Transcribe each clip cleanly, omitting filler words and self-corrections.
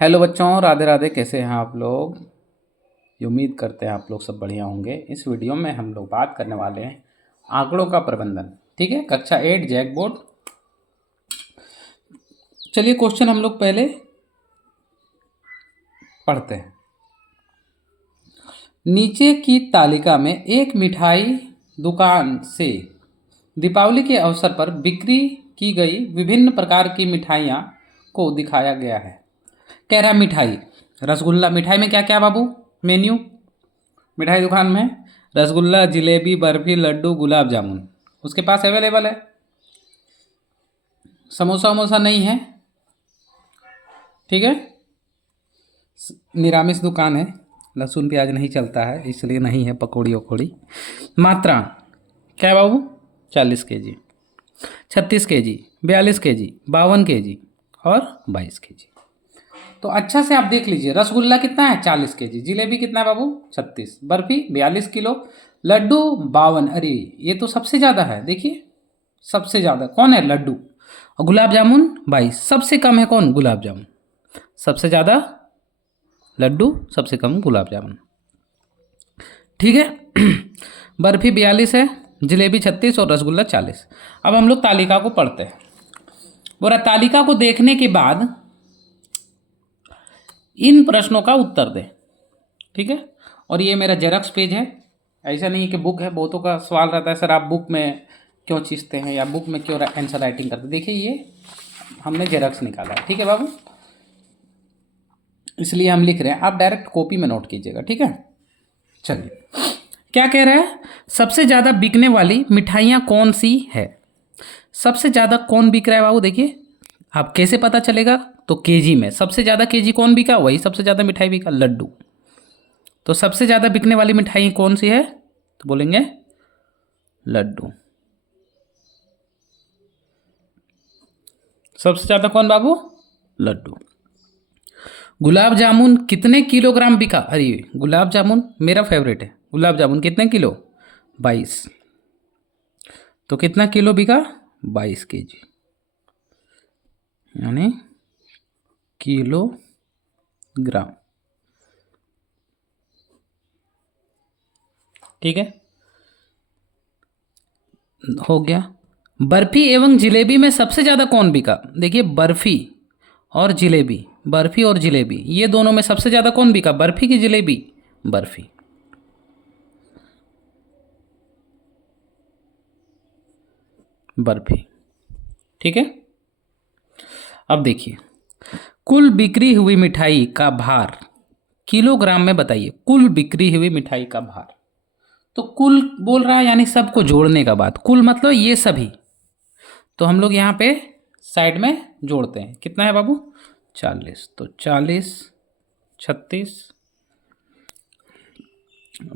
Hello बच्चों, राधे राधे। कैसे हैं आप लोग? ये उम्मीद करते हैं आप लोग सब बढ़िया होंगे। इस वीडियो में हम लोग बात करने वाले हैं आंकड़ों का प्रबंधन। ठीक है, कक्षा 8 जैक बोर्ड। चलिए क्वेश्चन हम लोग पहले पढ़ते हैं। नीचे की तालिका में एक मिठाई दुकान से दीपावली के अवसर पर बिक्री की गई विभिन्न प्रकार की मिठाइयाँ को दिखाया गया है। कह रहा है मिठाई, रसगुल्ला। मिठाई में क्या क्या बाबू? मेन्यू मिठाई दुकान में रसगुल्ला, जिलेबी, बर्फी, लड्डू, गुलाब जामुन उसके पास अवेलेबल है। समोसा वमोसा नहीं है। ठीक है, निरामिष दुकान है, लहसुन प्याज नहीं चलता है इसलिए नहीं है। पकौड़ी वकौड़ी। मात्रा क्या है बाबू? 40 kg, 36 kg, 42 kg, 52 kg और 22 kg। तो अच्छा से आप देख लीजिए, रसगुल्ला कितना है? 40 kg। जिलेबी कितना है बाबू? 36। बर्फी 42 किलो। लड्डू 52। अरे ये तो सबसे ज़्यादा है। देखिए सबसे ज़्यादा कौन है? लड्डू। और गुलाब जामुन 22। सबसे कम है कौन? गुलाब जामुन। सबसे ज़्यादा लड्डू, सबसे कम गुलाब जामुन। ठीक है। बर्फी 42 है, जिलेबी 36 और रसगुल्ला 40। अब हम लोग तालिका को पढ़ते हैं। बोला तालिका को देखने के बाद इन प्रश्नों का उत्तर दें। ठीक है, और ये मेरा जेरॉक्स पेज है, ऐसा नहीं है कि बुक है। बहुतों का सवाल रहता है सर आप बुक में क्यों चीजते हैं या बुक में क्यों आंसर राइटिंग करते हैं। देखिए ये हमने जेरॉक्स निकाला है। ठीक है बाबू, इसलिए हम लिख रहे हैं, आप डायरेक्ट कॉपी में नोट कीजिएगा। ठीक है, चलिए क्या कह रहे हैं? सबसे ज़्यादा बिकने वाली मिठाइयाँ कौन सी है? सबसे ज़्यादा कौन बिक रहा है बाबू? देखिए आप कैसे पता चलेगा? तो केजी में सबसे ज़्यादा केजी कौन बिका? वही सबसे ज़्यादा मिठाई बिका, लड्डू। तो सबसे ज़्यादा बिकने वाली मिठाई कौन सी है? तो बोलेंगे लड्डू। सबसे ज़्यादा कौन बाबू? लड्डू। गुलाब जामुन कितने किलोग्राम बिका? अरे गुलाब जामुन मेरा फेवरेट है। गुलाब जामुन कितने किलो? 22। तो कितना किलो बिका? 22 kg, यानी किलोग्राम। ठीक है, हो गया। बर्फी एवं जिलेबी में सबसे ज़्यादा कौन बिका? देखिए बर्फी और जिलेबी, बर्फी और जिलेबी ये दोनों में सबसे ज़्यादा कौन बिका? बर्फी की जिलेबी? बर्फी। बर्फी। ठीक है, अब देखिए कुल बिक्री हुई मिठाई का भार किलोग्राम में बताइए। कुल बिक्री हुई मिठाई का भार, तो कुल बोल रहा है यानी सबको जोड़ने का बात। कुल मतलब ये सभी। तो हम लोग यहाँ पे साइड में जोड़ते हैं। कितना है बाबू? 40। तो 40, 36,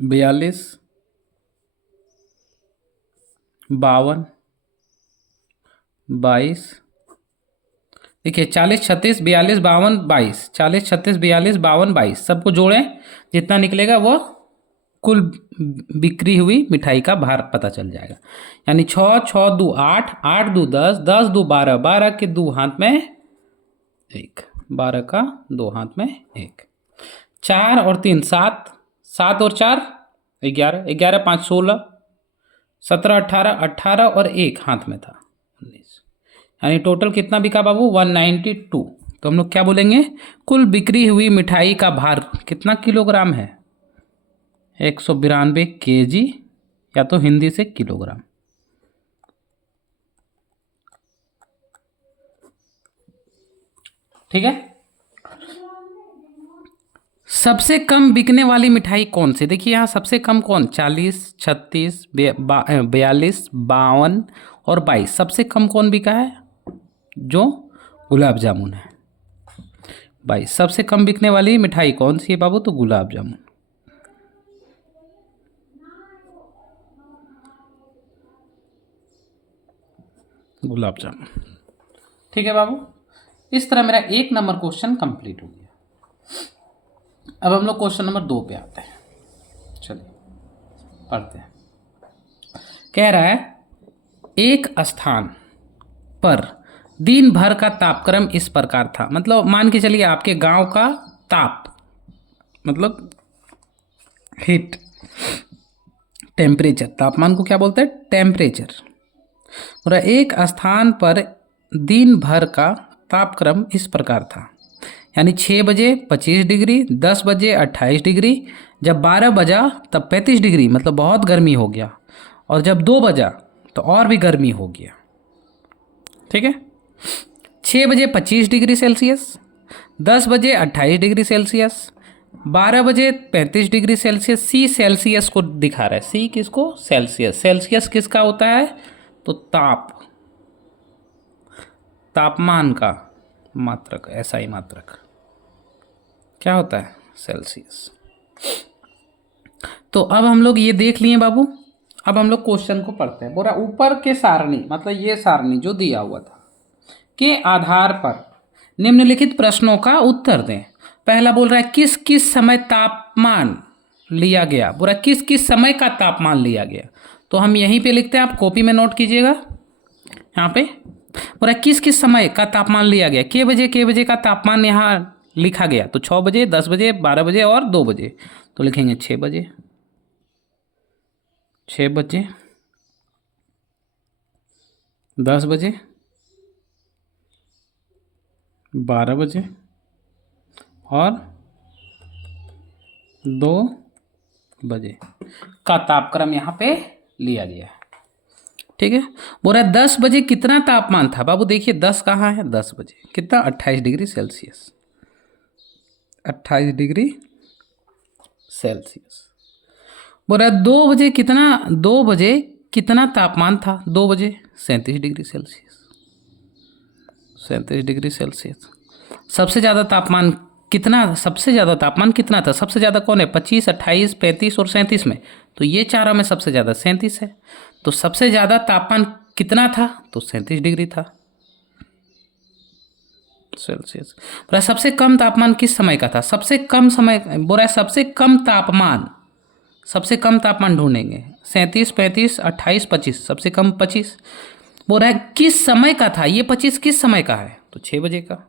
42, 52, 22। देखिए 40, 36, 42, 52, 22। 40, 36, 42, 52, 22 सबको जोड़ें, जितना निकलेगा वो कुल बिक्री हुई मिठाई का भार पता चल जाएगा। यानी 6, 6 2 8, 8 2 10, 10 2 12, 12 के दो हाथ में एक, 12 का दो हाथ में एक, 4 और 3 7, 7 और 4 11, 11 5 16, 17 18, 18 और एक हाथ में था 19। यानी टोटल कितना बिका बाबू? 192। तो हम लोग क्या बोलेंगे? कुल बिक्री हुई मिठाई का भार कितना किलोग्राम है? 192 kg, या तो हिंदी से किलोग्राम। ठीक है, सबसे कम बिकने वाली मिठाई कौन सी? देखिए यहाँ सबसे कम कौन? 40, 36, 42, 52 और 22। सबसे कम कौन बिका है? जो गुलाब जामुन है। 22 सबसे कम बिकने वाली मिठाई कौन सी है बाबू? तो गुलाब जामुन। गुलाब जामुन। ठीक है बाबू, इस तरह मेरा 1 नंबर क्वेश्चन कंप्लीट हो गया। अब हम लोग क्वेश्चन नंबर 2 पे आते हैं। चलिए पढ़ते हैं। कह रहा है एक स्थान पर दिन भर का तापक्रम इस प्रकार था। मतलब मान के चलिए आपके गांव का ताप, मतलब हीट, टेम्परेचर, तापमान को क्या बोलते हैं? टेम्परेचर। पूरा एक स्थान पर दिन भर का तापक्रम इस प्रकार था, यानी 6 बजे 25 डिग्री, 10 बजे 28 डिग्री, जब 12 बजा तब 35 डिग्री, मतलब बहुत गर्मी हो गया, और जब 2 बजा तो और भी गर्मी हो गया। ठीक है, 6 बजे 25 डिग्री सेल्सियस, 10 बजे 28 डिग्री सेल्सियस, 12 बजे 35 डिग्री सेल्सियस। सी सेल्सियस को दिखा रहा है, सी किसको? सेल्सियस। सेल्सियस किसका होता है? तो तापमान का मात्रक, SI मात्रक क्या होता है? सेल्सियस। तो अब हम लोग ये देख लिए बाबू, अब हम लोग क्वेश्चन को पढ़ते हैं। बोला ऊपर के सारणी, मतलब ये सारणी जो दिया हुआ था, के आधार पर निम्नलिखित प्रश्नों का उत्तर दें। पहला बोल रहा है किस किस समय तापमान लिया गया। बोला किस किस समय का तापमान लिया गया, तो हम यहीं पे लिखते हैं, आप कॉपी में नोट कीजिएगा। यहाँ पे बोला किस किस समय का तापमान लिया गया, के बजे का तापमान यहाँ लिखा गया, तो 6 बजे, 10 बजे, 12 बजे और 2 बजे, तो लिखेंगे 6 बजे, 6 बजे, 10 बजे, 12 बजे और 2 बजे का तापक्रम यहाँ पे लिया गया है। ठीक है, बोल रहा है 10 बजे कितना तापमान था। बाबू देखिए 10 कहाँ है? 10 बजे कितना? 28 डिग्री सेल्सियस, 28 डिग्री सेल्सियस। बोल रहा है 2 बजे कितना? 2 बजे कितना तापमान था? 2 बजे 37 डिग्री सेल्सियस, 37 डिग्री सेल्सियस। सबसे ज़्यादा तापमान कितना? सबसे ज़्यादा तापमान कितना था? सबसे ज़्यादा कौन है? 25, 28, 35 और 37 में, तो ये चारों में सबसे ज़्यादा 37 है। तो सबसे ज़्यादा तापमान कितना था? तो 37 डिग्री था सेल्सियस। बोला सबसे कम तापमान किस समय का था? सबसे कम समय, बोला सबसे कम तापमान, सबसे कम तापमान ढूंढेंगे। 37, 35, 28, 25, सबसे कम 25। बोल रहा है किस समय का था? ये 25 किस समय का है? तो 6 बजे का,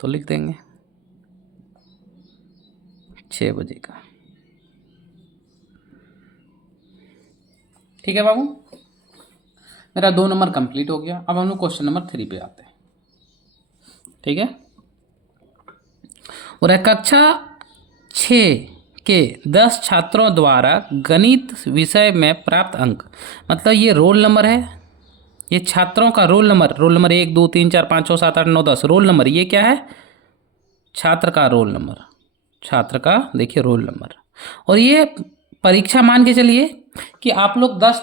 तो लिख देंगे 6 बजे का। ठीक है बाबू, मेरा 2 नंबर कंप्लीट हो गया। अब हम लोग क्वेश्चन नंबर 3 पे आते हैं। ठीक है, और कक्षा 6 के 10 छात्रों द्वारा गणित विषय में प्राप्त अंक, मतलब ये रोल नंबर है, ये छात्रों का roll number, roll number 1 2 3 4 5 6 7 8 9 10 roll number, ये क्या है? छात्र का रोल नंबर, छात्र का देखिए रोल नंबर। और ये परीक्षा मान के चलिए कि आप लोग 10,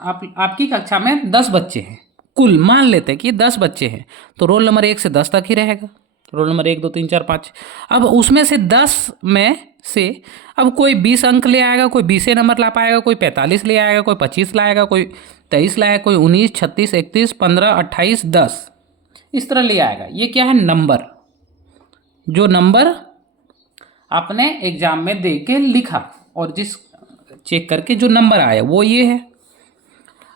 आपकी कक्षा में 10 बच्चे हैं, कुल मान लेते हैं कि 10 बच्चे हैं, तो रोल नंबर 1 से 10 तक ही रहेगा। Roll number 1 2 3 4 5। अब उसमें से 10 में से अब कोई 20 अंक ले आएगा, कोई 20 नंबर ला पाएगा, कोई 45 ले आएगा, कोई 25 लाएगा, कोई 23 लाएगा, कोई 19, 36, 31, 15, 28, 10, इस तरह ले आएगा। ये क्या है? नंबर, जो नंबर आपने एग्जाम में दे के लिखा और जिस चेक करके जो नंबर आया वो ये है।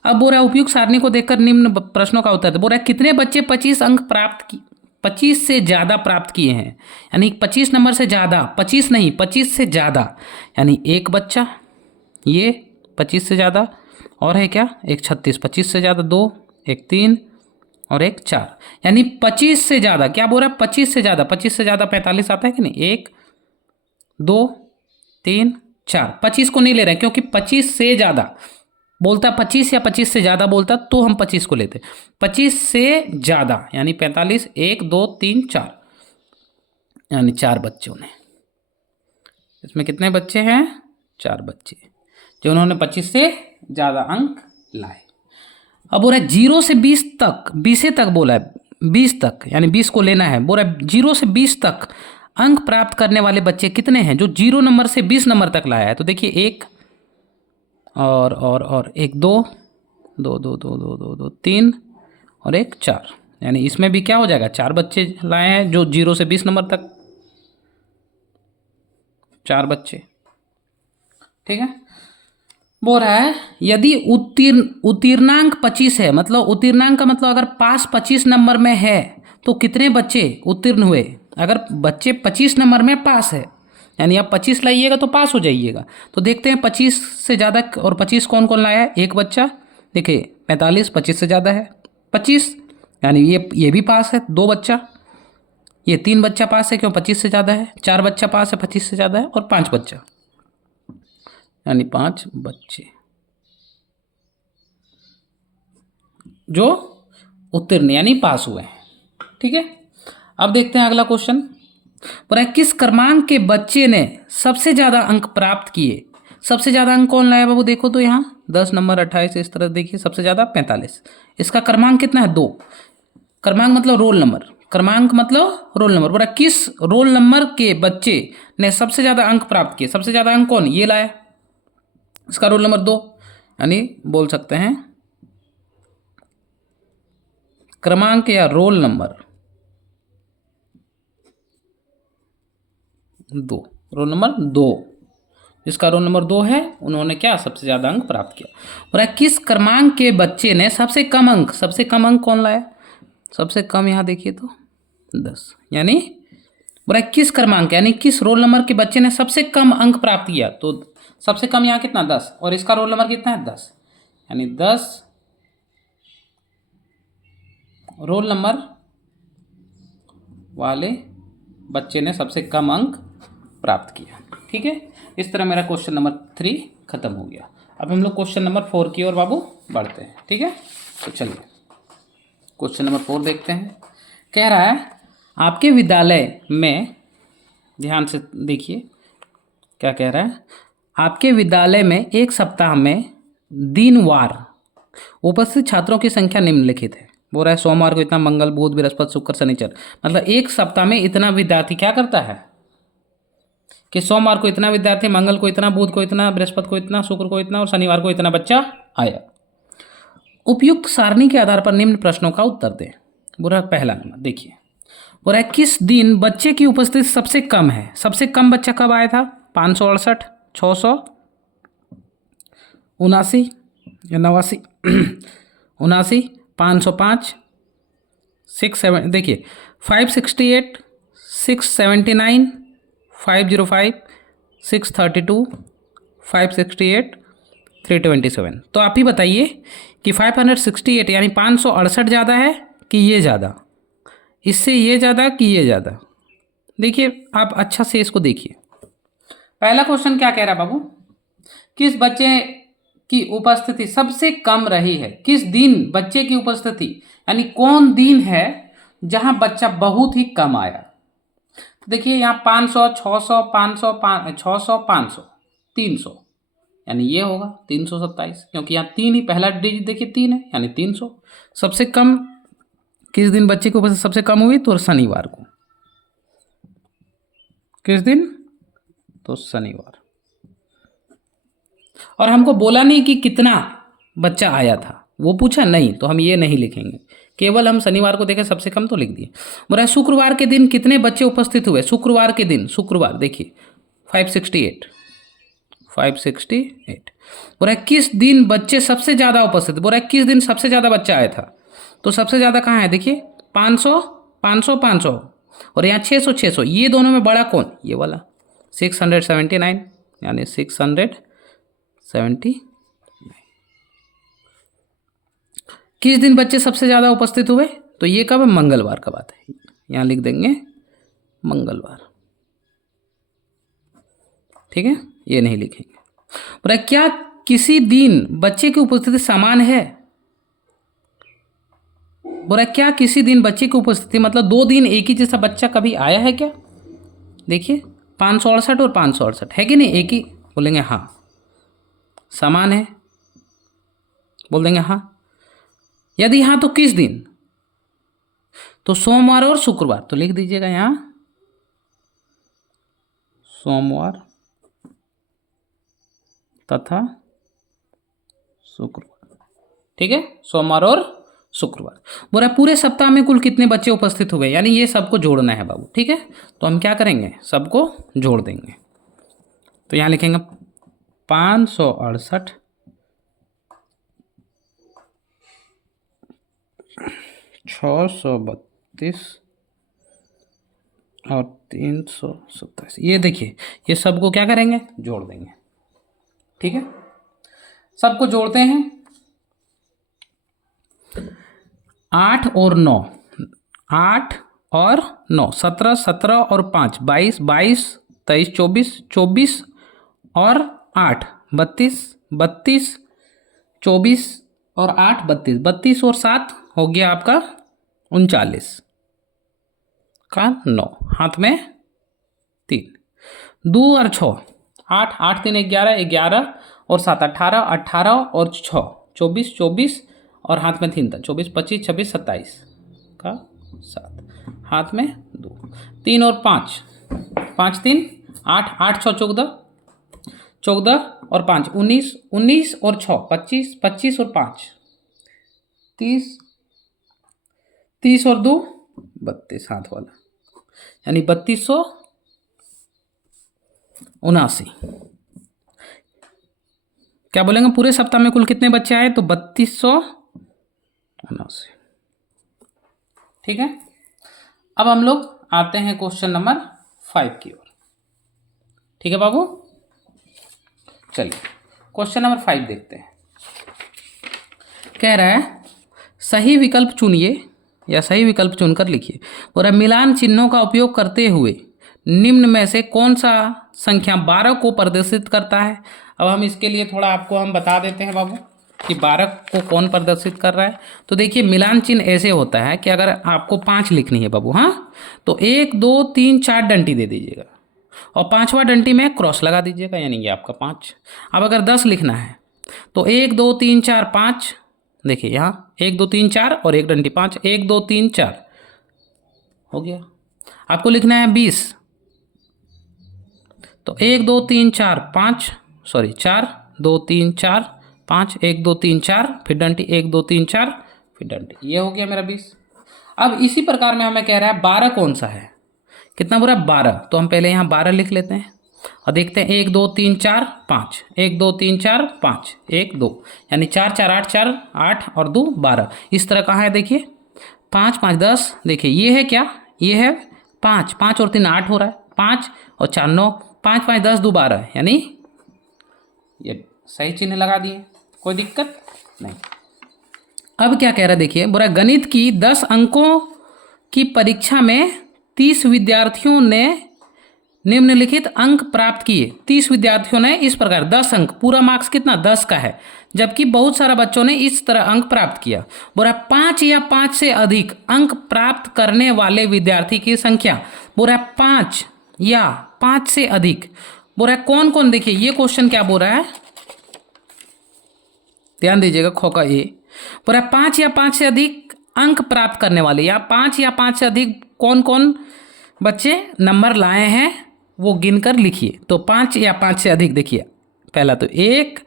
अब बोल रहा है उपयुक्त सारणी को देखकर निम्न प्रश्नों का उत्तर दे। बोल रहा है कितने बच्चे 25 अंक प्राप्त की, 25 से ज़्यादा प्राप्त किए हैं, यानी 25 नंबर से ज़्यादा, 25 नहीं 25 से ज़्यादा, यानी एक बच्चा, ये 25 से ज़्यादा, और है क्या? एक 36, 25 से ज़्यादा 2, एक 3 और एक 4, यानी 25 से ज़्यादा। क्या बोल रहा है? 25 से ज़्यादा, 25 से ज़्यादा 45 आता है कि नहीं? 1 2 3 4, 25 को नहीं ले रहे हैं क्योंकि 25 से ज़्यादा बोलता, 25 या 25 से ज़्यादा बोलता तो हम 25 को लेते। 25 से ज़्यादा यानी 45, 1 2 3 4, यानी 4 बच्चों ने। इसमें कितने बच्चे हैं? 4 बच्चे जो उन्होंने 25 से ज़्यादा अंक लाए। अब बोल रहा है 0 से 20 तक, 20 तक बोला है, 20 तक यानी 20 को लेना है। बोल रहा है 0 से 20 तक अंक प्राप्त करने वाले बच्चे कितने हैं जो 0 नंबर से 20 नंबर तक लाया है? तो देखिए 1 और 1 2 2 2 2 2 2 2 3 और 1 4, यानी इसमें भी क्या हो जाएगा? 4 बच्चे लाए हैं जो 0 से 20 नंबर तक, 4 बच्चे। ठीक है, बोल रहा है यदि उत्तीर्णांक 25 है, मतलब उत्तीर्णांक का मतलब अगर पास 25 नंबर में है तो कितने बच्चे उत्तीर्ण हुए। अगर बच्चे 25 नंबर में पास है यानी आप 25 लाइएगा तो पास हो जाइएगा। तो देखते हैं 25 से ज़्यादा और 25 कौन कौन लाया है। एक बच्चा, देखिए 45 25 से ज़्यादा है 25, यानी ये भी पास है। दो बच्चा, ये 3 बच्चा पास है क्यों 25 से ज़्यादा है। 4 बच्चा पास है 25 से ज़्यादा है, और 5 बच्चा यानी 5 बच्चे जो उत्तीर्ण यानी पास हुए हैं। ठीक है, अब देखते हैं अगला क्वेश्चन। पर किस क्रमांक के बच्चे ने सबसे ज़्यादा अंक प्राप्त किए। सबसे ज़्यादा अंक कौन लाया बाबू, देखो तो यहाँ 10 नंबर 28 इस तरह देखिए, सबसे ज़्यादा 45। इसका क्रमांक कितना है 2। क्रमांक मतलब रोल नंबर, क्रमांक मतलब रोल नंबर। बोला किस रोल नंबर के बच्चे ने सबसे ज़्यादा अंक प्राप्त किए। सबसे ज़्यादा अंक कौन, ये लाया, इसका रोल नंबर 2, यानी बोल सकते हैं क्रमांक या रोल नंबर 2, रोल नंबर 2। जिसका रोल नंबर 2 है उन्होंने क्या सबसे ज़्यादा अंक प्राप्त किया। बोला किस क्रमांक के बच्चे ने सबसे कम अंक, सबसे कम अंक कौन लाया। सबसे कम यहाँ देखिए तो 10, यानी बोला किस क्रमांक यानी किस रोल नंबर के बच्चे ने सबसे कम अंक प्राप्त किया। तो सबसे कम यहाँ कितना 10, और इसका रोल नंबर कितना है 10, यानी 10 रोल नंबर वाले बच्चे ने सबसे कम अंक प्राप्त किया। ठीक है, इस तरह मेरा क्वेश्चन नंबर 3 खत्म हो गया। अब हम लोग क्वेश्चन नंबर 4 की ओर बाबू बढ़ते हैं। ठीक है, तो चलिए क्वेश्चन नंबर 4 देखते हैं। कह रहा है आपके विद्यालय में, ध्यान से देखिए क्या कह रहा है। आपके विद्यालय में एक सप्ताह में दिनवार उपस्थित छात्रों की संख्या निम्नलिखित है। बोल रहा है सोमवार को इतना, मंगल बुध बृहस्पति शुक्र शनिचर, मतलब एक सप्ताह में इतना विद्यार्थी क्या करता है कि सोमवार को इतना विद्यार्थी, मंगल को इतना, बुध को इतना, बृहस्पति को इतना, शुक्र को इतना और शनिवार को इतना बच्चा आया। उपयुक्त सारणी के आधार पर निम्न प्रश्नों का उत्तर दें। बोल रहा है पहला नंबर देखिए, बोल रहा है किस दिन बच्चे की उपस्थिति सबसे कम है। सबसे कम बच्चा कब आया था, 568, 679 या 89 79, 505, 67, देखिए 568, 679, 505, 632, 568, 327। तो आप ही बताइए कि 568 यानी 568 ज़्यादा है कि ये ज़्यादा, इससे ये ज़्यादा कि ये ज़्यादा। देखिए आप अच्छा से इसको देखिए। पहला क्वेश्चन क्या कह रहा है बाबू, किस बच्चे की उपस्थिति सबसे कम रही है। किस दिन बच्चे की उपस्थिति, यानी कौन दिन है जहां बच्चा बहुत ही कम आया। तो देखिए यहाँ 500, 600, 500, 600, 500, 300, यानी ये होगा 327, क्योंकि यहाँ 3 ही पहला डिजिट देखिए 3 है यानी 300। सबसे कम किस दिन बच्चे की उपस्थिति सबसे कम हुई, तो शनिवार को। किस दिन, तो शनिवार। और हमको बोला नहीं कि कितना बच्चा आया था, वो पूछा नहीं, तो हम ये नहीं लिखेंगे, केवल हम शनिवार को देखें सबसे कम तो लिख दिए। बोला शुक्रवार के दिन कितने बच्चे उपस्थित हुए। शुक्रवार के दिन, शुक्रवार देखिए 568, 568। बोला किस दिन बच्चे सबसे ज़्यादा उपस्थित, बोला किस दिन सबसे ज़्यादा बच्चा आया था। तो सबसे ज़्यादा कहाँ है देखिए 500, 500, 500 और यहाँ 600, 600, ये दोनों में बड़ा कौन, ये वाला 679, यानी 670। किस दिन बच्चे सबसे ज़्यादा उपस्थित हुए, तो ये कब है, मंगलवार का बात है, यहाँ लिख देंगे मंगलवार। ठीक है, ये नहीं लिखेंगे। बोला क्या किसी दिन बच्चे की उपस्थिति समान है। बोला क्या किसी दिन बच्चे की उपस्थिति मतलब 2 दिन एक ही जैसा बच्चा कभी आया है क्या। देखिए 568 और 568 है कि नहीं, एक ही, बोलेंगे हाँ। समान है, बोल देंगे हाँ। यदि हाँ तो किस दिन, तो सोमवार और शुक्रवार, तो लिख दीजिएगा यहाँ सोमवार तथा शुक्रवार। ठीक है, सोमवार और शुक्रवार। बोला पूरे सप्ताह में कुल कितने बच्चे उपस्थित हुए, यानी ये सबको जोड़ना है बाबू। ठीक है, तो हम क्या करेंगे, सबको जोड़ देंगे। तो यहाँ लिखेंगे 568 632 और 327। ये देखिए, ये सबको क्या करेंगे, जोड़ देंगे। ठीक है, सबको जोड़ते हैं। 8 और 9, 8 और 9, 17, 17 और 5, 22, 22, 23, 24, 24 और 8, 32, 32, 24 और 8, 32, 32 और 7 हो गया आपका 39 का 9, हाथ में 3, 2 और 6, 8, 8 3 11, 11 और 7 18, 18 और 6 24, 24 और हाथ में 3 था, 24, 25, 26, 27 का 7, हाथ में 2, 3 और 5, 5 3 8, 8 6 14, 14 और 5 19, 19 और 6 25, 25 और 5 30, 30 और 2 32, हाथ वाला, यानी 3279। क्या बोलेंगे, पूरे सप्ताह में कुल कितने बच्चे आए, तो 3279। ठीक है, अब हम लोग आते हैं क्वेश्चन नंबर 5 की ओर। ठीक है बाबू, चलिए क्वेश्चन नंबर 5 देखते हैं। कह रहा है सही विकल्प चुनिए या सही विकल्प चुनकर लिखिए। और मिलान चिन्हों का उपयोग करते हुए निम्न में से कौन सा संख्या 12 को प्रदर्शित करता है। अब हम इसके लिए थोड़ा आपको हम बता देते हैं बाबू कि 12 को कौन प्रदर्शित कर रहा है। तो देखिए, मिलान चिन्ह ऐसे होता है कि अगर आपको 5 लिखनी है बाबू, हाँ, तो 1 2 3 4 डंटी दे दीजिएगा और 5वां डंटी में क्रॉस लगा दीजिएगा, यानी ये आपका 5। अब अगर 10 लिखना है तो 1 2 3 4 5, देखिए यहाँ 1 2 3 4 और एक डंटी 5, 1 2 3 4 हो गया। आपको लिखना है 20, तो 1 2 3 4 5, सॉरी 4 2 3 4 5, 1 2 3 4 फिर डंटी 1 2 3 4 फिर डंटी, ये हो गया मेरा 20। अब इसी प्रकार में हमें कह रहा है 12 कौन सा है, कितना बुरा 12, तो हम पहले यहाँ 12 लिख लेते हैं और देखते हैं 1 2 3 4 5, 1 2 3 4 5 1 2, यानी 4 4 8 4 8 और 2 12। इस तरह कहाँ है, देखिए 5 5 10, देखिए ये है क्या, ये है 5, 5 और 3 8 हो रहा है, 5 और 4 9, 5 5 10 2 12, यानी ये सही चिन्ह लगा दिए, कोई दिक्कत नहीं। अब क्या कह रहा है, देखिए बुरा गणित की 10 अंकों की परीक्षा में 30 विद्यार्थियों ने निम्नलिखित अंक प्राप्त किए। 30 विद्यार्थियों ने इस प्रकार 10 अंक, पूरा मार्क्स कितना 10 का है, जबकि बहुत सारा बच्चों ने इस तरह अंक प्राप्त किया। बोला 5 या 5 से अधिक अंक प्राप्त करने वाले विद्यार्थी की संख्या, बोला 5 या 5 से अधिक, बोला कौन कौन। देखिए ये क्वेश्चन क्या बोल रहा है, ध्यान दीजिएगा, खो का ये बोला 5 या 5 से अधिक अंक प्राप्त करने वाले, या 5 या 5 से अधिक कौन कौन बच्चे नंबर लाए हैं वो गिनकर लिखिए। तो 5 या 5 से अधिक, देखिए पहला तो 1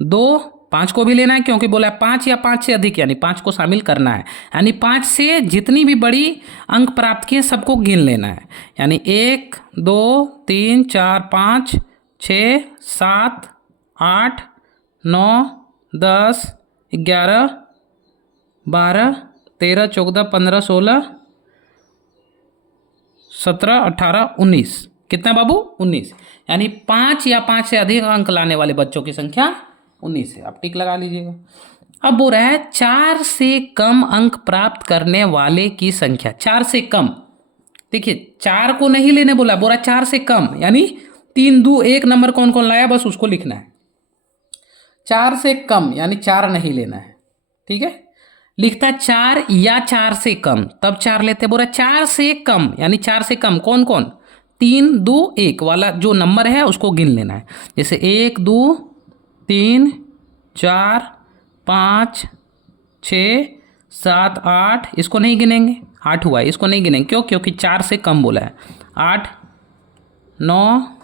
2 5 को भी लेना है, क्योंकि बोला 5 या 5 से अधिक, यानी 5 को शामिल करना है, यानी 5 से जितनी भी बड़ी अंक प्राप्त किए सबको गिन लेना है। यानी 1 2 3 4 5 6 7 8 9 10 11 12 13 14 15 16 17 18 19, कितना बाबू 19, यानी 5 या 5 से अधिक अंक लाने वाले बच्चों की संख्या 19 है। आप टिक लगा लीजिएगा। अब बोल रहा है 4 से कम अंक प्राप्त करने वाले की संख्या, 4 से कम, देखिए 4 को नहीं लेने बोला, बोला 4 से कम, यानी 3 2 1 नंबर कौन कौन लाया बस उसको लिखना है। 4 से कम यानी 4 नहीं लेना है, ठीक है, लिखता 4 या 4 से कम, तब 4 लेते। बोला 4 से कम यानी 4 से कम कौन कौन, 3 2 1 वाला जो नंबर है उसको गिन लेना है। जैसे 1 2 3 4 5 6 7 8, इसको नहीं गिनेंगे, 8 हुआ है, इसको नहीं गिनेंगे, क्यों, क्योंकि 4 से कम बोला है। 8 9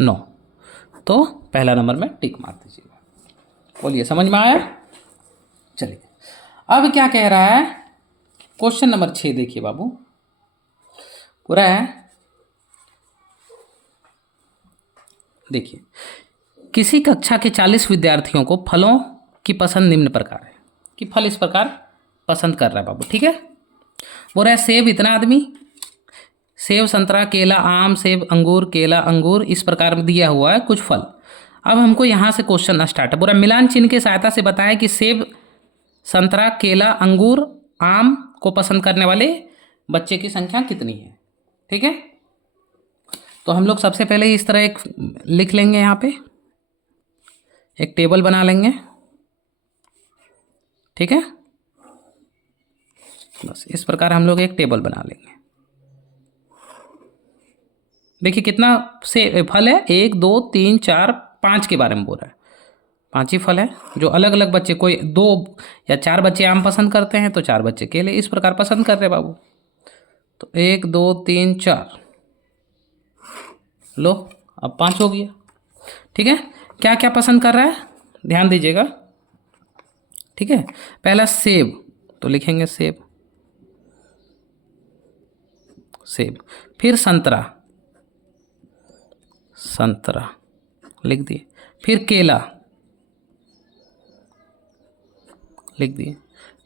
9, तो पहला नंबर में टिक मार दीजिएगा। बोलिए समझ में आया। चलिए अब क्या कह रहा है, क्वेश्चन नंबर 6 देखिए बाबू, पूरा है, देखिए किसी कक्षा के 40 विद्यार्थियों को फलों की पसंद निम्न प्रकार है, कि फल इस प्रकार पसंद कर रहा है बाबू, ठीक है। बोल रहा है सेब इतना आदमी, सेब संतरा केला आम सेब अंगूर केला अंगूर इस प्रकार में दिया हुआ है कुछ फल। अब हमको यहाँ से क्वेश्चन स्टार्ट है। बोला मिलान चिन्ह की सहायता से बताया कि सेब संतरा केला अंगूर आम को पसंद करने वाले बच्चे की संख्या कितनी है, ठीक है। तो हम लोग सबसे पहले इस तरह एक लिख लेंगे, यहाँ पे एक टेबल बना लेंगे, ठीक है। बस इस प्रकार हम लोग एक टेबल बना लेंगे। देखिए कितना से फल है, 1 2 3 4 5 के बारे में बोल रहा है। 5 ही फल है जो अलग अलग बच्चे, कोई 2 या 4 बच्चे आम पसंद करते हैं तो 4 बच्चे केले इस प्रकार पसंद कर रहे बाबू। तो 1 2 3 4 लो, अब 5 हो गया, ठीक है। क्या क्या पसंद कर रहा है ध्यान दीजिएगा, ठीक है। पहला सेब, तो लिखेंगे सेब सेब। फिर संतरा संतरा लिख दिए। फिर केला लिख दिए।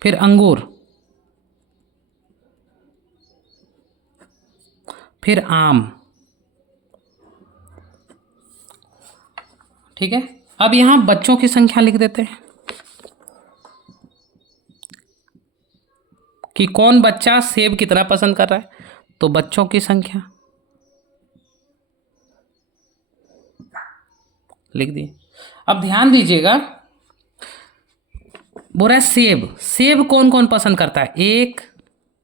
फिर अंगूर, फिर आम, ठीक है। अब यहां बच्चों की संख्या लिख देते हैं कि कौन बच्चा सेब कितना पसंद कर रहा है, तो बच्चों की संख्या लिख दिए। अब ध्यान दीजिएगा, बोल रहा है सेब, सेब कौन कौन पसंद करता है, 1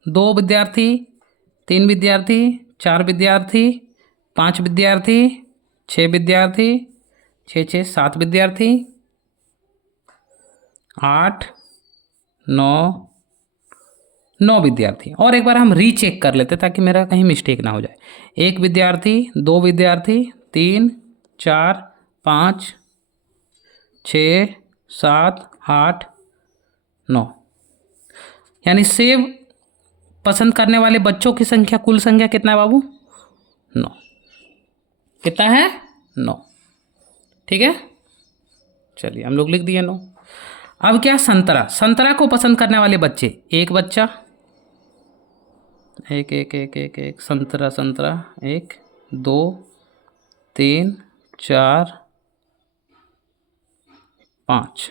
2 विद्यार्थी 3 विद्यार्थी 4 विद्यार्थी 5 विद्यार्थी 6 विद्यार्थी 6 6 7 विद्यार्थी 8 9 9 विद्यार्थी। और एक बार हम रीचेक कर लेते ताकि मेरा कहीं मिस्टेक ना हो जाए। 1 विद्यार्थी 2 विद्यार्थी 3 4 5 6 7 8 9, यानी सेब पसंद करने वाले बच्चों की संख्या, कुल संख्या कितना है बाबू, 9। कितना है 9, ठीक है। चलिए हम लोग लिख दिए 9। अब क्या संतरा, संतरा को पसंद करने वाले बच्चे, एक बच्चा, एक एक एक एक एक संतरा संतरा 1 2 3 4 5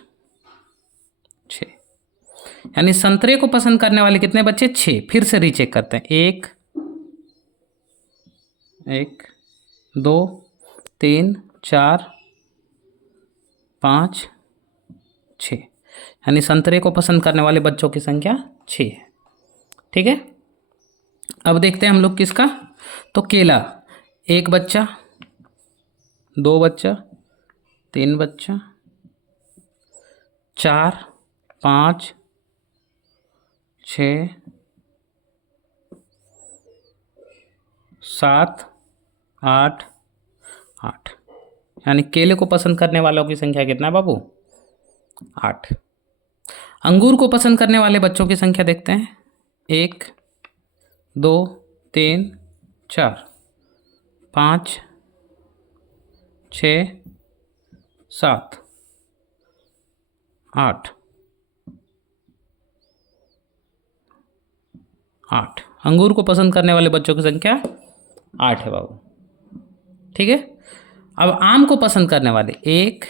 6, यानी संतरे को पसंद करने वाले कितने बच्चे, 6। फिर से रीचेक करते हैं, 1 1 2 3 4 5 6, यानी संतरे को पसंद करने वाले बच्चों की संख्या 6 है, ठीक है। अब देखते हैं हम लोग किसका, तो केला, 1 बच्चा 2 बच्चा 3 बच्चा 4 5 6 7 8 8, यानी केले को पसंद करने वालों की संख्या कितना है बाबू, 8। अंगूर को पसंद करने वाले बच्चों की संख्या देखते हैं, 1 2 3 4 5 6 7 8 8, अंगूर को पसंद करने वाले बच्चों की संख्या 8 है बाबू, ठीक है। अब आम को पसंद करने वाले, 1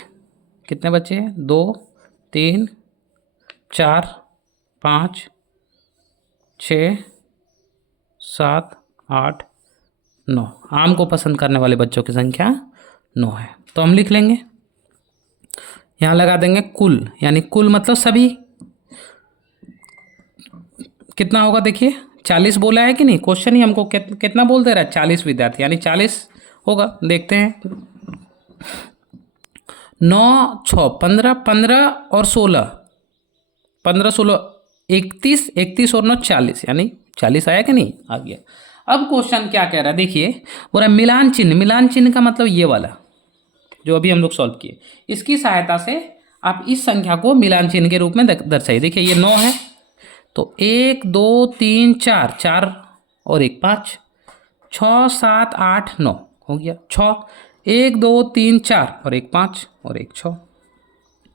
कितने बच्चे हैं, 2 3 4 5 6 7 8 9, आम को पसंद करने वाले बच्चों की संख्या 9 है। तो हम लिख लेंगे, यहाँ लगा देंगे कुल, यानी कुल मतलब सभी, कितना होगा देखिए, 40 बोला है कि नहीं, क्वेश्चन ही हमको कितना बोल दे रहा है, 40 विद्यार्थी, यानी 40 होगा। देखते हैं, 9 6 15 15 और 16 15 16 31 31 और 9 40, यानी 40 आया कि नहीं, आ गया। अब क्वेश्चन क्या कह रहा है देखिए, बोल रहा है मिलान चिन्ह, मिलान चिन्ह का मतलब ये वाला जो अभी हम लोग सॉल्व किए, इसकी सहायता से आप इस संख्या को मिलान चिन्ह के रूप में दर्शाइए। देखिए ये 9 है, तो 1 2 3 4 4 और 1 5 6 7 8 9 हो गया, 6 1 2 3 4 और 1 5 और 1 6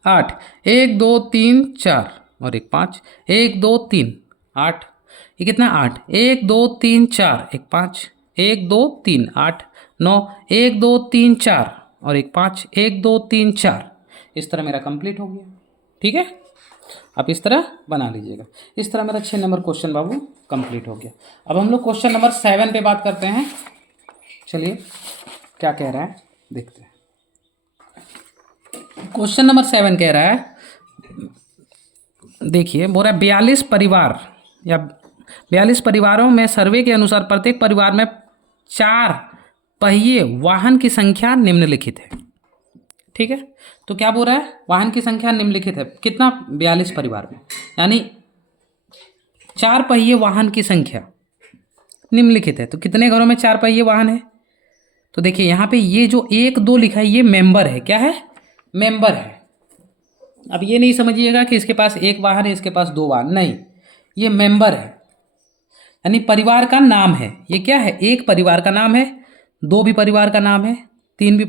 8 1 2 3 4 और एक 5, 1 2 3 8, ये कितना 8, 1 2 3 4, एक 5, 1 2 3 8 9, 1 2 3 4 और एक 5, 1 2 3 4। इस तरह मेरा कंप्लीट हो गया। ठीक है, आप इस तरह बना लीजिएगा। इस तरह मेरा 6 नंबर क्वेश्चन बाबू कंप्लीट हो गया। अब हम लोग क्वेश्चन नंबर 7 पे बात करते हैं। चलिए क्या कह रहा है देखते हैं। क्वेश्चन नंबर 7 कह रहा है, देखिए बोल रहा है 42 परिवार या 42 परिवारों में सर्वे के अनुसार प्रत्येक परिवार में 4 पहिए वाहन की संख्या निम्नलिखित है। ठीक है, तो क्या बोल रहा है, वाहन की संख्या निम्नलिखित है कितना, 42 परिवार में, यानी 4 पहिए वाहन की संख्या निम्नलिखित है। तो कितने घरों में 4 पहिए वाहन है, तो देखिए यहाँ पे ये जो 1 2 लिखा है ये मेंबर है, क्या है, मेंबर है। अब ये नहीं समझिएगा कि इसके पास 1 वाहन है इसके पास 2 वाहन, नहीं, ये मेंबर है यानी परिवार का नाम है। ये क्या है, 1 परिवार का नाम है, 2 भी परिवार का नाम है, 3 भी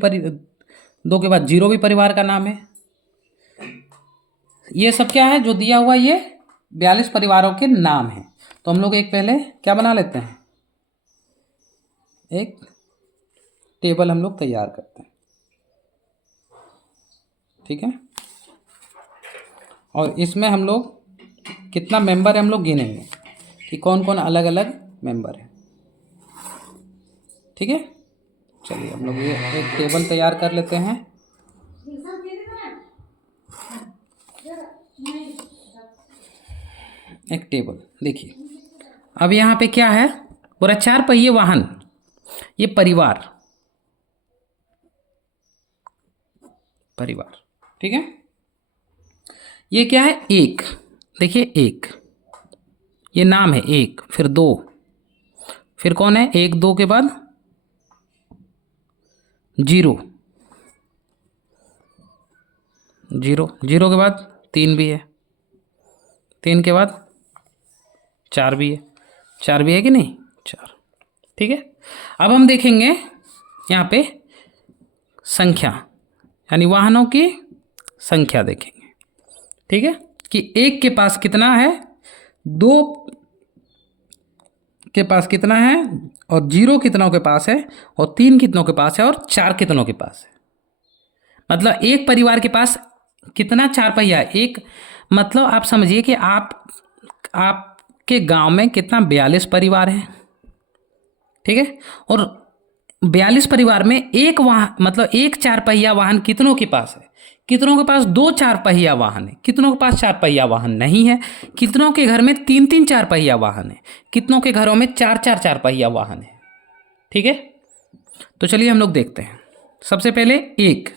2 के बाद 0 भी परिवार का नाम है। ये सब क्या है जो दिया हुआ, ये 42 परिवारों के नाम है। तो हम लोग एक पहले क्या बना लेते हैं, एक टेबल हम लोग तैयार करते हैं। ठीक है, और इसमें हम लोग कितना मेंबर है हम लोग गिनेंगे कि कौन कौन अलग अलग मेंबर है। ठीक है, चलिए हम लोग ये एक टेबल तैयार कर लेते हैं। एक टेबल देखिए, अब यहाँ पे क्या है, पूरा 4 पहिए वाहन, ये परिवार, परिवार। ठीक है, ये क्या है, 1, देखिए 1, ये नाम है 1, फिर 2, फिर कौन है, 1 2 के बाद 0, 0 0 के बाद 3 भी है, 3 के बाद 4 भी है, 4 भी है कि नहीं, 4। ठीक है, अब हम देखेंगे यहाँ पे संख्या यानी वाहनों की संख्या देखेंगे। ठीक है, कि 1 के पास कितना है, 2 के पास कितना है, और 0 कितनों के पास है, और 3 कितनों के पास है, और 4 कितनों के पास है। मतलब एक परिवार के पास कितना 4 पहिया है, एक, मतलब आप समझिए कि आपके गांव में कितना 42 परिवार हैं। ठीक है, और 42 परिवार में एक वाहन, मतलब एक 4 पहिया वाहन कितनों के पास है, कितनों के पास 2 4 पहिया वाहन है, कितनों के पास 4 पहिया वाहन नहीं है, कितनों के घर में 3 3 4 पहिया वाहन है, कितनों के घरों में 4 4 4 पहिया वाहन है। ठीक है, तो चलिए हम लोग देखते हैं। सबसे पहले 1,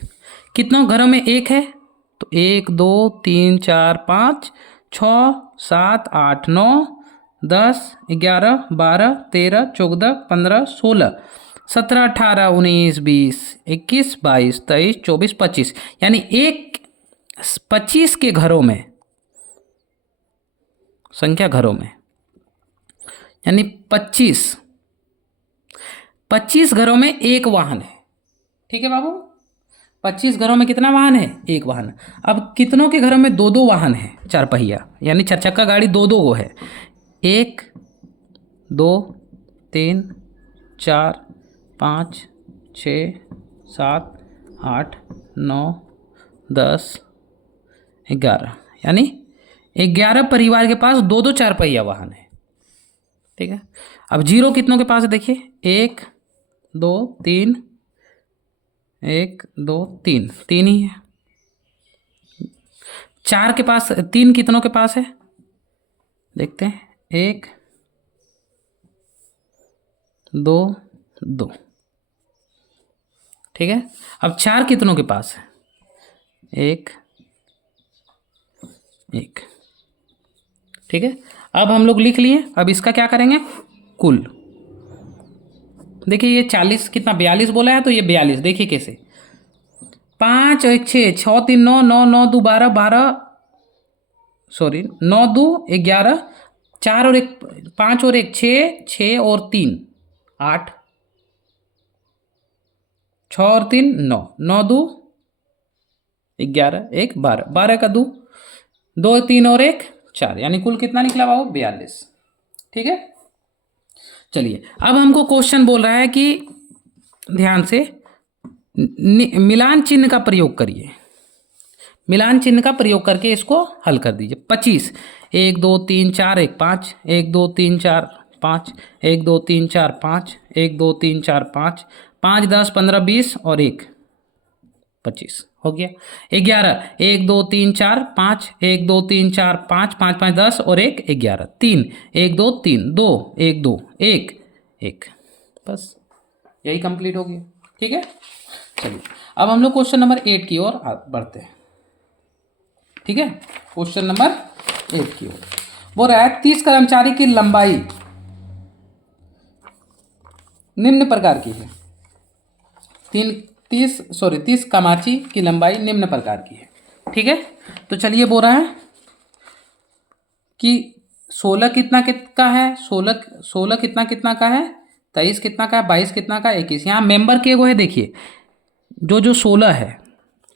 कितनों घरों में 1 है, तो 1 2 3 4 5 6 7 8 9 10 11 12 13 14 15 16 17 18 19 20 21 22 23 24 25, यानी 25 के घरों में, संख्या घरों में, यानी 25 घरों में 1 वाहन है। ठीक है बाबू, 25 घरों में कितना वाहन है, 1 वाहन। अब कितनों के घरों में 2 2 वाहन है, 4 पहिया, यानी 4 चक्का गाड़ी 2 2 गो है, 1 2 3 4 5 6 7 8 9 10 11, यानी 11 परिवार के पास 2 2 4 पहिया वाहन है। ठीक है, अब 0 कितनों के पास है, देखिए 1 2 3, 1 2 3, 3 ही है। 4 के पास, 3 कितनों के पास है, देखते हैं, 1 2 2। ठीक है, अब 4 कितनों के पास है, 1 1। ठीक है, अब हम लोग लिख लिए। अब इसका क्या करेंगे, कुल। देखिए ये 40 कितना 42 बोला है, तो ये 42, देखिए कैसे, 5 और 6 6 3 9 9 9 2 12 12, सॉरी 9 2 11, 4 और 1 5 और 1 6 6 और 3 8, 6 और 3 9 9 2 11 1 12 12 का 2 2 3 और 1 4, यानी कुल कितना निकला बाबू 42। ठीक है, चलिए अब हमको क्वेश्चन बोल रहा है कि ध्यान से मिलान चिन्ह का प्रयोग करिए, मिलान चिन्ह का प्रयोग करके इसको हल कर दीजिए। 25 1 2 3 4 1 5 1 2 3 4 5 1 2 3 4 5 1 2 3 4 5 5 10 15 20 और 1 25 हो गया। 11 1 2 3 4 5 1 2 3 4 5 5 5 10 और 1 11 3 1 2 3 2 1 2 1 1, बस यही कंप्लीट हो गया। ठीक है, चलिए अब हम लोग क्वेश्चन नंबर 8 की ओर बढ़ते हैं। ठीक है, क्वेश्चन नंबर 8 की ओर बोल रहा है 30 कर्मचारी की लंबाई निम्न प्रकार की है। 30 कमाची की लंबाई निम्न प्रकार की है। ठीक है, तो चलिए बोल रहा है कि 16 कितना का है, 16 कितना का है, 23 कितना का है, 22 कितना का है, 21। यहाँ मेंबर के वो है, देखिए जो 16 है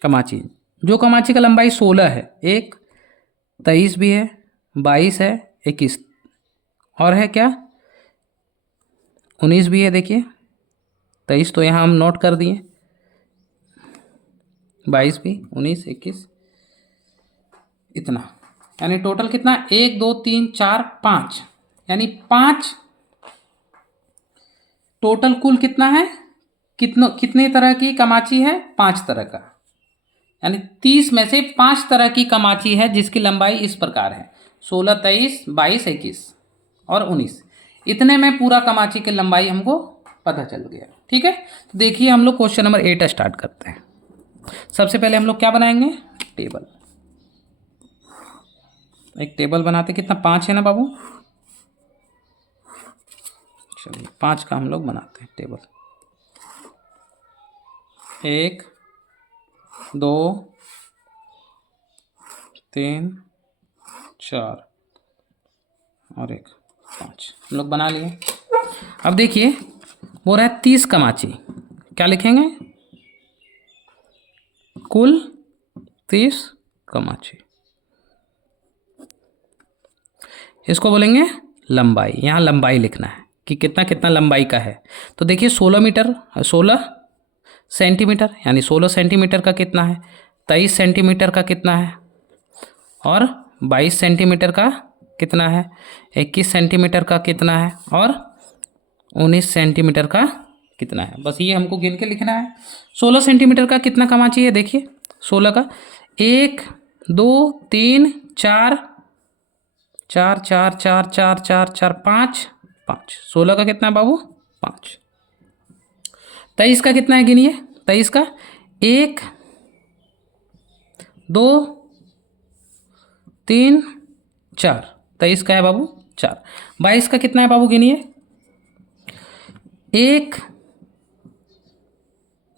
कमाची, जो कमाची का लंबाई 16 है, एक 23 भी है, 22 है, 21 और है क्या 19 भी है। देखिए 23 तो यहाँ हम नोट कर दिए, 22 भी, 19 21, इतना, यानी टोटल कितना 1 2 3 4 5, यानी 5 टोटल कुल कितना है, कितने तरह की कमाची है, 5 तरह का, यानी 30 में से 5 तरह की कमाची है जिसकी लंबाई इस प्रकार है 16 23 22 21 और 19। इतने में पूरा कमाची की लंबाई हमको पता चल गया। ठीक है, तो देखिए हम लोग क्वेश्चन नंबर 8 स्टार्ट करते हैं। सबसे पहले हम लोग क्या बनाएंगे, टेबल। एक टेबल बनाते, कितना 5 है ना बाबू, चलिए 5 का हम लोग बनाते हैं टेबल। 1 2 3 4 और 1 5 हम लोग बना लिए। अब देखिए वो रहा है 30 कमाची, क्या लिखेंगे, कुल 30 कमाची, इसको बोलेंगे लंबाई। यहाँ लंबाई लिखना है कि कितना कितना लंबाई का है। तो देखिए 16 सेंटीमीटर, यानी 16 सेंटीमीटर का कितना है, 23 सेंटीमीटर का कितना है, और 22 सेंटीमीटर का कितना है, 21 सेंटीमीटर का कितना है, और 19 सेंटीमीटर का कितना है। बस ये हमको गिन के लिखना है। 16 सेंटीमीटर का कितना कमाची है, देखिए 16 का 1 2 3 4 4 4 4 4 4 4 5 5, 16 का कितना है बाबू 5। 23 का कितना है, गिनिए 23 का 1 2 3 4, 23 का है बाबू 4। 22 का कितना है बाबू, गिनिए 1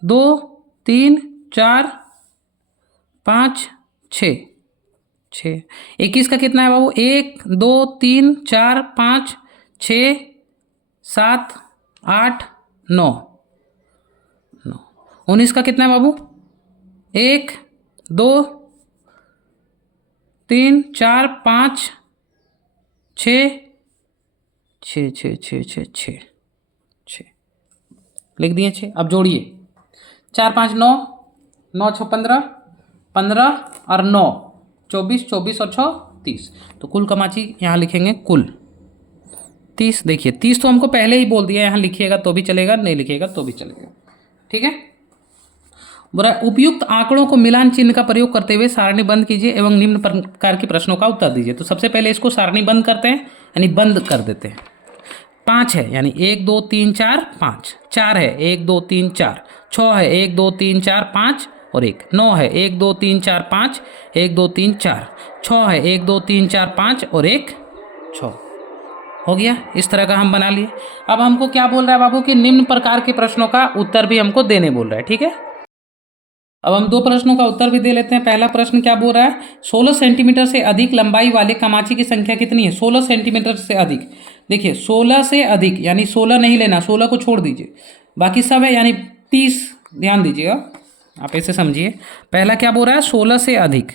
2 3 4 5 6 6। 21 का कितना है बाबू, 1 2 3 4 5 6 7 8 9 9। 19 का कितना है बाबू, 1 2 3 4 5 6 6 6 6 6 6 6 लिख दिए 6। अब जोड़िए 4 5 9 9 6 15 15 और 9 24 24 और 6 30। तो कुल कमाची यहाँ लिखेंगे कुल 30। देखिए 30 तो हमको पहले ही बोल दिया, यहाँ लिखिएगा तो भी चलेगा, नहीं लिखिएगा तो भी चलेगा। ठीक है, बुरा उपयुक्त आंकड़ों को मिलान चिन्ह का प्रयोग करते हुए सारणीबद्ध कीजिए एवं निम्न प्रकार के प्रश्नों का उत्तर दीजिए। तो सबसे पहले इसको सारणीबद्ध करते हैं, यानी बंद कर देते हैं। 5 है, यानी 1 2 3 4 5, 4 है 1 2 3 4, 6 है 1 2 3 4 5 और 1, 9 है 1 2 3 4 5 1 2 3 4, 6 है 1 2 3 4 5 और 1 6 हो गया। इस तरह का हम बना लिए। अब हमको क्या बोल रहा है बाबू कि निम्न प्रकार के प्रश्नों का उत्तर भी हमको देने बोल रहा है। ठीक है, अब हम 2 प्रश्नों का उत्तर भी दे लेते हैं। पहला प्रश्न क्या बोल रहा है, 16 सेंटीमीटर से अधिक लंबाई वाले कमाची की संख्या कितनी है। 16 सेंटीमीटर से अधिक, देखिए 16 से अधिक यानी 16 नहीं लेना, 16 को छोड़ दीजिए, बाकी सब है यानी 30। ध्यान दीजिएगा, आप ऐसे समझिए। पहला क्या बोल रहा है, 16 से अधिक,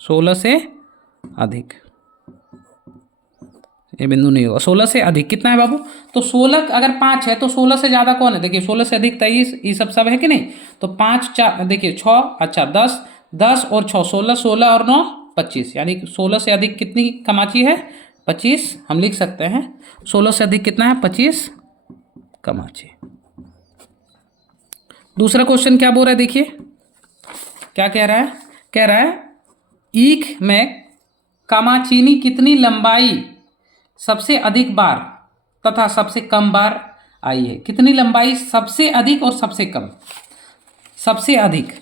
16 से अधिक, ये बिंदु नहीं होगा। 16 से अधिक कितना है बाबू? तो 16 अगर 5 है तो 16 से ज़्यादा कौन है? देखिए 16 से अधिक 23, ये सब है कि नहीं? तो 5 4 देखिए 6, अच्छा 10, 10 और 6 16, 16 और 9 25, यानी 16 से अधिक कितनी कमाची है? 25। हम लिख सकते हैं 16 से अधिक कितना है? 25 कमाची। दूसरा क्वेश्चन क्या बोल रहा है, देखिए क्या कह रहा है? कह रहा है ईख में कामाचीनी कितनी लंबाई सबसे अधिक बार तथा सबसे कम बार आई है? कितनी लंबाई सबसे अधिक और सबसे कम? सबसे अधिक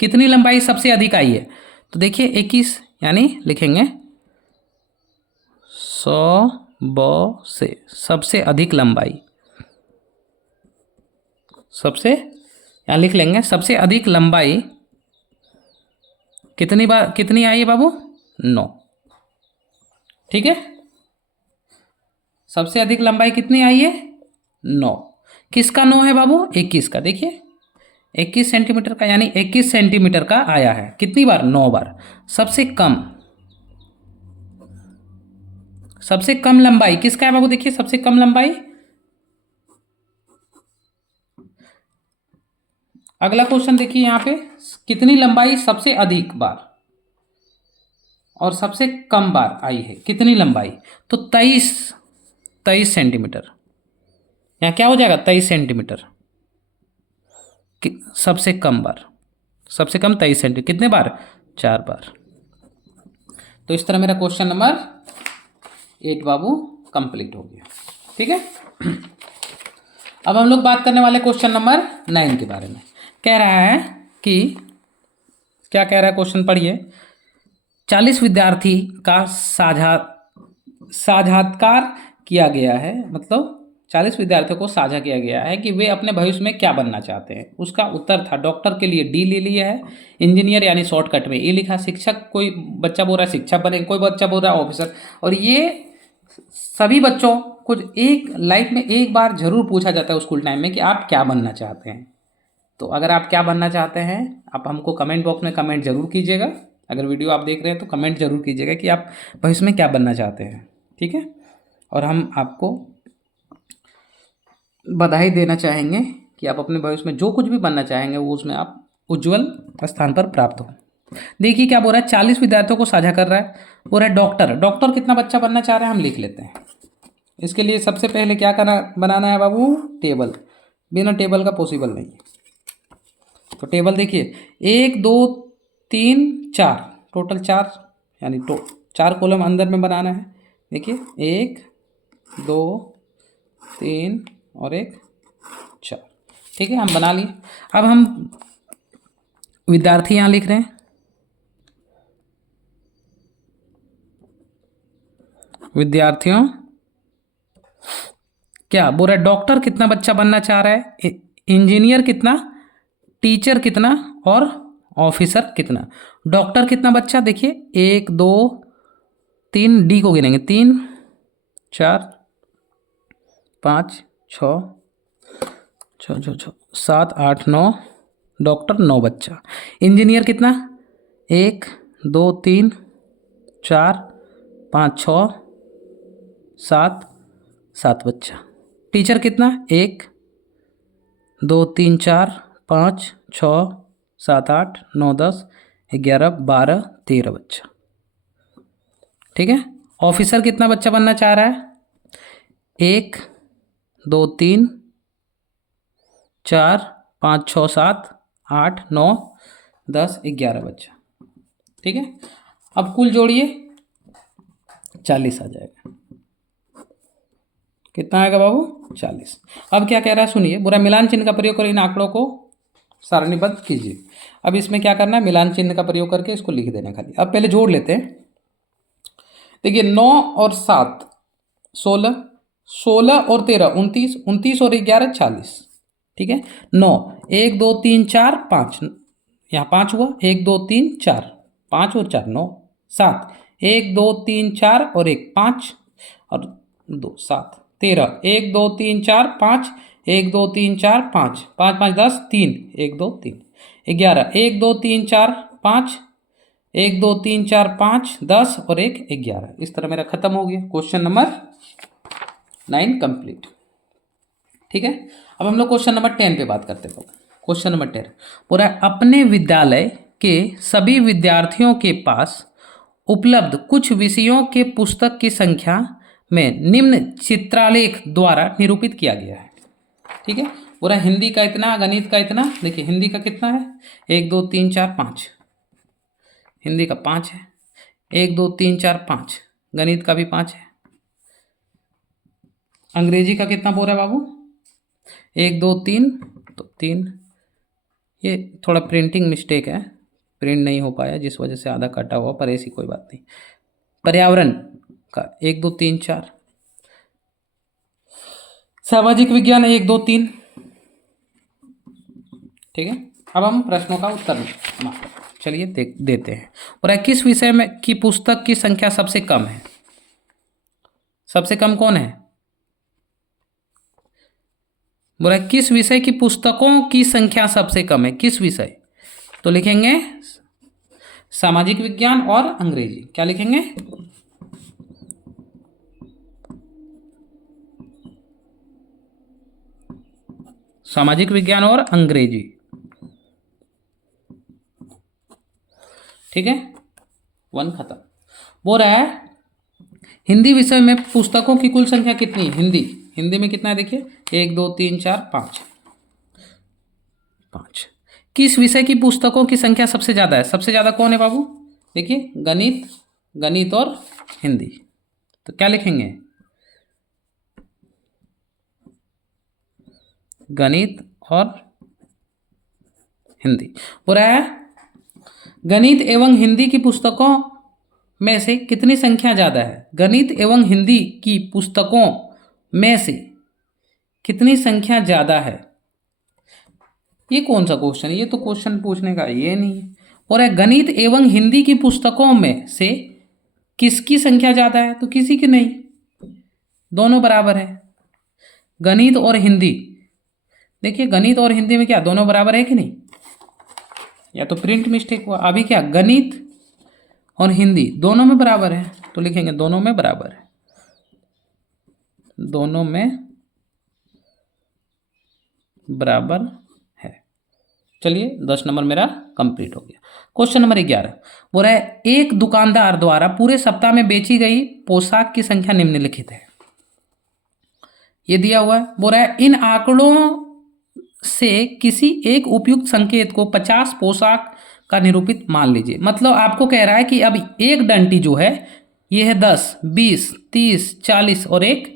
कितनी लंबाई सबसे अधिक आई है? तो देखिए 21, यानी लिखेंगे 100 से सबसे अधिक लंबाई, सबसे यहाँ लिख लेंगे सबसे अधिक लंबाई कितनी बार कितनी आई है बाबू? 9। ठीक है, सबसे अधिक लंबाई कितनी आई है? 9। किसका 9 है बाबू? 21 का। देखिए 21 सेंटीमीटर का, यानी 21 सेंटीमीटर का आया है। कितनी बार? 9 बार। सबसे कम लंबाई किसका है बाबू? देखिए सबसे कम लंबाई, अगला क्वेश्चन देखिए यहाँ पे, कितनी लंबाई सबसे अधिक बार और सबसे कम बार आई है? कितनी लंबाई? तो 23 सेंटीमीटर। यहाँ क्या हो जाएगा? 23 सेंटीमीटर। सबसे कम बार, सबसे कम 23 सेंटीमीटर। कितने बार? 4 बार। तो इस तरह मेरा क्वेश्चन नंबर 8 बाबू कंप्लीट हो गया। ठीक है, अब हम लोग बात करने वाले क्वेश्चन नंबर 9 के बारे में। कह रहा है कि क्या कह रहा है? क्वेश्चन पढ़िए। 40 विद्यार्थी का साक्षात्कार किया गया है, मतलब 40 विद्यार्थियों को साझा किया गया है कि वे अपने भविष्य में क्या बनना चाहते हैं। उसका उत्तर था डॉक्टर के लिए डी ले लिया है, इंजीनियर यानी शॉर्टकट में ए लिखा, शिक्षक कोई बच्चा बोल रहा है शिक्षक बने, कोई बच्चा बोल रहा है ऑफिसर। और ये सभी बच्चों को एक लाइफ में एक बार जरूर पूछा जाता है स्कूल टाइम में कि आप क्या बनना चाहते हैं। तो अगर आप क्या बनना चाहते हैं, आप हमको कमेंट बॉक्स में कमेंट जरूर कीजिएगा। अगर वीडियो आप देख रहे हैं तो कमेंट जरूर कीजिएगा कि आप भविष्य में क्या बनना चाहते हैं। ठीक है, और हम आपको बधाई देना चाहेंगे कि आप अपने भविष्य में जो कुछ भी बनना चाहेंगे वो उसमें आप उज्जवल स्थान पर प्राप्त हो। देखिए क्या बोल रहा है, 40 विद्यार्थियों को साझा कर रहा है। बोल रहा है डॉक्टर, डॉक्टर कितना बच्चा बनना चाह रहा है हम लिख लेते हैं। इसके लिए सबसे पहले क्या करना, बनाना है बाबू? टेबल। बिना टेबल का पॉसिबल नहीं है। तो टेबल देखिए 1 2 3 4, टोटल 4, यानी 4 कॉलम अंदर में बनाना है। देखिए 1 2 3 और 1 4। ठीक है, हम बना लिए। अब हम विद्यार्थी यहाँ लिख रहे हैं, विद्यार्थियों क्या बोल रहा है? डॉक्टर कितना बच्चा बनना चाह रहा है, इंजीनियर कितना, टीचर कितना और ऑफिसर कितना। डॉक्टर कितना बच्चा? देखिए 1 2 3, डी को गिनेंगे 3 4 5 6 7 8 9, डॉक्टर 9 बच्चा। इंजीनियर कितना? 1 2 3 4 5 6 7 बच्चा। टीचर कितना? 1 2 3 4 5 6 7 8 9 10 11 12 13 बच्चा। ठीक है, ऑफिसर कितना बच्चा बनना चाह रहा है? 1 2 3 4 5 6 7 8 9 10 11 बच्चा। ठीक है, अब कुल जोड़िए 40 आ जाएगा। कितना आएगा बाबू? 40। अब क्या कह रहा है सुनिए, बुरा मिलान चिन्ह का प्रयोग कर इन आंकड़ों को सारणीबद्ध कीजिए। अब इसमें क्या करना है, मिलान चिन्ह का प्रयोग करके इसको लिख देना खाली। अब पहले जोड़ लेते हैं। देखिए 9 और 7 16, 16 और 13 29, 29 और 11 40। ठीक है, 9 1 2 3 4 5, यहाँ 5 हुआ, 1 2 3 4, 5 और 4 9, 7 1 2 3 4 और 1 5 और 2 7 13, 1 2 3 4 5, 1 2 3 4 5 5 5 10 3 1 2 3 11, 1 2 3 4 5 1 2 3 4 5 10 और एक 11। इस तरह मेरा खत्म हो गया। Question number 9 complete. ठीक है, अब हम लोग क्वेश्चन नंबर 10 पे बात करते हैं। क्वेश्चन नंबर 10 पूरा अपने विद्यालय के सभी विद्यार्थियों के पास उपलब्ध कुछ विषयों के पुस्तक की संख्या में निम्न चित्रालेख द्वारा निरूपित किया गया है। ठीक है, पूरा हिंदी का इतना, गणित का इतना। देखिए हिंदी का कितना है, 1 2 3 4 5, हिंदी का 5 है। 1 2 3 4 5, गणित का भी 5 है। अंग्रेजी का कितना बोल रहा है बाबू, 1 2 3, तो 3। ये थोड़ा प्रिंटिंग मिस्टेक है, प्रिंट नहीं हो पाया जिस वजह से आधा कटा हुआ, पर ऐसी कोई बात नहीं। पर्यावरण का 1 2 3 4। सामाजिक विज्ञान 1 2 3। ठीक है, अब हम प्रश्नों का उत्तर चलिए देते हैं। और किस विषय में की पुस्तक की संख्या सबसे कम है? सबसे कम कौन है? बोला किस विषय की पुस्तकों की संख्या सबसे कम है, किस विषय? तो लिखेंगे सामाजिक विज्ञान और अंग्रेजी। क्या लिखेंगे? सामाजिक विज्ञान और अंग्रेजी। ठीक है, 1 खत्म। बोल रहा है हिंदी विषय में पुस्तकों की कुल संख्या कितनी है? हिंदी में कितना है देखिए, 1 2 3 4 5। किस विषय की पुस्तकों की संख्या सबसे ज्यादा है? सबसे ज्यादा कौन है बाबू? देखिए गणित और हिंदी। तो क्या लिखेंगे? गणित और हिंदी। बोल रहा है गणित एवं हिंदी की पुस्तकों में से कितनी संख्या ज्यादा है? गणित एवं हिंदी की पुस्तकों में से कितनी संख्या ज्यादा है? ये कौन सा क्वेश्चन है? ये तो क्वेश्चन पूछने का ये नहीं है। और गणित एवं हिंदी की पुस्तकों में से किसकी संख्या ज्यादा है? तो किसी की नहीं, दोनों बराबर है। गणित और हिंदी, देखिए गणित और हिंदी में क्या दोनों बराबर है कि नहीं? या तो प्रिंट मिस्टेक हुआ। अभी क्या गणित और हिंदी दोनों में बराबर है, तो लिखेंगे दोनों में बराबर है, दोनों में बराबर है। चलिए 10 नंबर मेरा कंप्लीट हो गया। क्वेश्चन नंबर 11 बोल रहा है एक दुकानदार द्वारा पूरे सप्ताह में बेची गई पोशाक की संख्या निम्नलिखित है। ये दिया हुआ है। बोल रहा है इन आंकड़ों से किसी एक उपयुक्त संकेत को 50 पोशाक का निरूपित मान लीजिए। मतलब आपको कह रहा है कि अब एक डंटी जो है ये है 10 20 30 40 और एक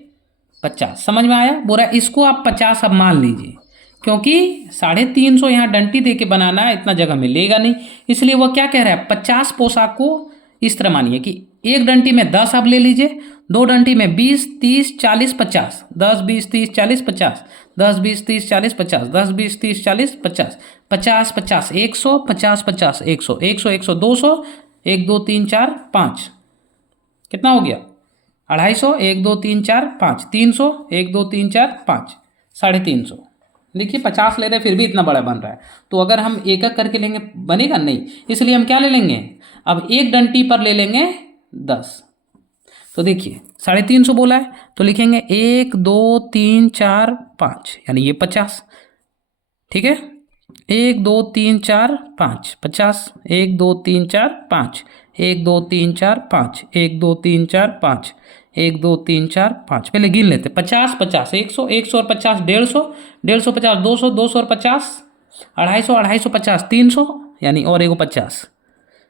50। समझ में आया? बोल रहा है इसको आप 50 अब मान लीजिए, क्योंकि 350 यहाँ डंटी दे के बनाना है, इतना जगह मिलेगा नहीं, इसलिए वह क्या कह रहा है 50 पोशाक को इस तरह मानिए कि एक डंटी में 10 आप ले लीजिए, दो डंटी में 20 30 40 50, 10 20 30 40 50, 10 20 30 40 50, 10 20 30 40 50, 50 50 100, 50 50 100, 100 100 200, 1 2 3 4 5, कितना हो गया 250, 1 2 3 4 5, 300, 1 2 3 4 5, 350। देखिए 50 ले रहे फिर भी इतना बड़ा बन रहा है, तो अगर हम एक एक करके लेंगे बनेगा नहीं, इसलिए हम क्या ले लेंगे, अब एक डंटी पर ले लेंगे 10। तो देखिए 350 बोला है तो लिखेंगे 1 2 3 4 5, यानी ये 50। ठीक है, 1 2 3 4 5 50, 1 2 3 4 5, 1 2 3 4 5, 1 2 3 4 5, 1 2 3 4 5। पहले गिन लेते 50 50 100 100 और 50 150, 150 50 200 200 और 50 250 250 50 300, यानी और एगो 50,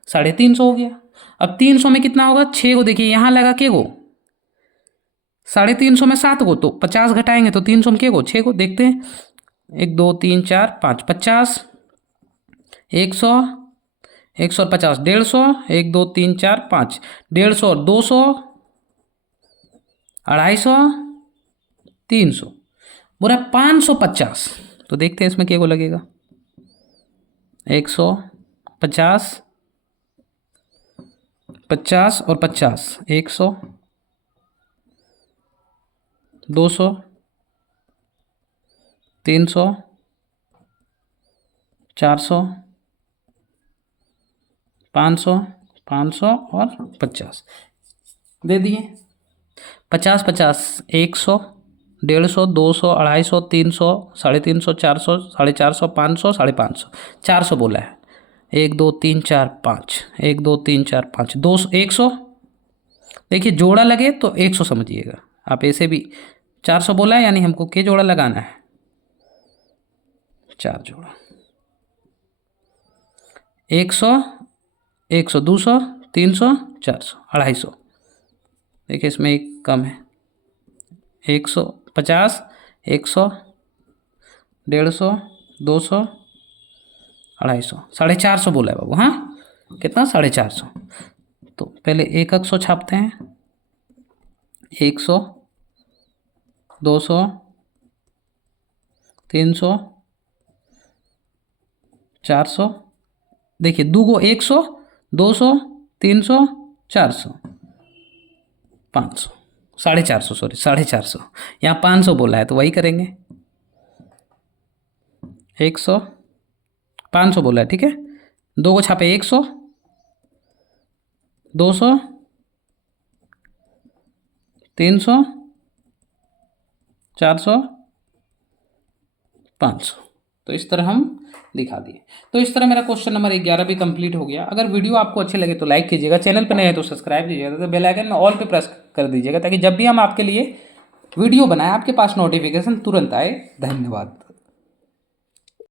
350 हो गया। अब 300 में कितना होगा 6 को, देखिए यहाँ लगा के गो 350 में 7 को, तो 50 घटाएंगे तो 300 में के गो 6 को। देखते हैं 1 2 3 4 5 50, 100 100 और 50 150, 1 2 3 4 5 150 और 200 250 300, बोला 550। तो देखते हैं इसमें क्या को लगेगा 150 50 और 50, 100 200 300 400 500, 500 और 50 दे दिए। 50 50 100, 150, 200, 250, 300, 350, 400, 450, 500, 550, 400 बोला है। 1 2 3 4 5, 1 2 3 4 5, 200, 100। देखिए जोड़ा लगे तो 100 समझिएगा, आप ऐसे भी 400 बोला है यानी हमको के जोड़ा लगाना है, 4 जोड़ा। 100, 100, 200, 300, 400, 250। देखिए इसमें एक कम है, 150, 100, 150, 200, 250, 450 बोला है बाबू। हाँ कितना, 450। तो पहले एक 100 छापते हैं, 100, 200, 300, 400। देखिए दूगो 100, 200, 300, 400, 500, 450, सॉरी 450। यहाँ 500 बोला है तो वही करेंगे, 100, 500 बोला है, ठीक है। दो को छापे 100, 200, 300, 400, 500। तो इस तरह हम दिखा दिए। तो इस तरह मेरा क्वेश्चन नंबर 11 भी कंप्लीट हो गया। अगर वीडियो आपको अच्छे लगे तो लाइक कीजिएगा, चैनल पर नए हैं तो सब्सक्राइब कीजिएगा, तो बेल आइकन में ऑल पे प्रेस कर दीजिएगा ताकि जब भी हम आपके लिए वीडियो बनाएं आपके पास नोटिफिकेशन तुरंत आए। धन्यवाद।